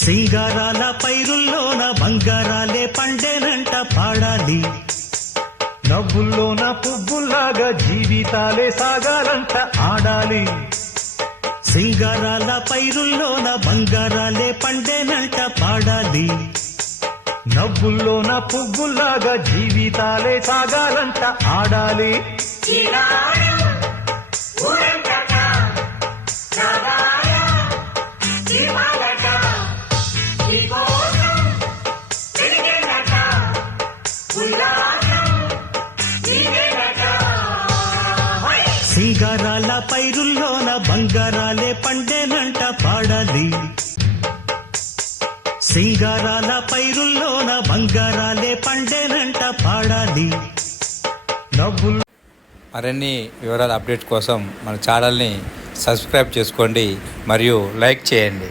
సింగారాల పైరుల్లోన బంగారాలే పండేనంట పాడాలి. నవ్వుల్లోన పువ్వుల్లాగా జీవితాలే సాగాలంట ఆడాలి. సింగారాల పైరుల్లోన బంగారాలే పండేనంట పాడాలి. నవ్వుల్లోన పువ్వుల్లాగా జీవితాలే సాగాలంట ఆడాలి. సింగారాల పైరుల్లోన బంగారాలే పండేనంట పాడాలి సింగారాల పైరుల్లోన బంగారాలే పండేనంట పాడాలి డబ్బులు మరిన్ని వివరాల అప్డేట్ కోసం మన ఛానల్ని సబ్స్క్రైబ్ చేసుకోండి మరియు లైక్ చేయండి.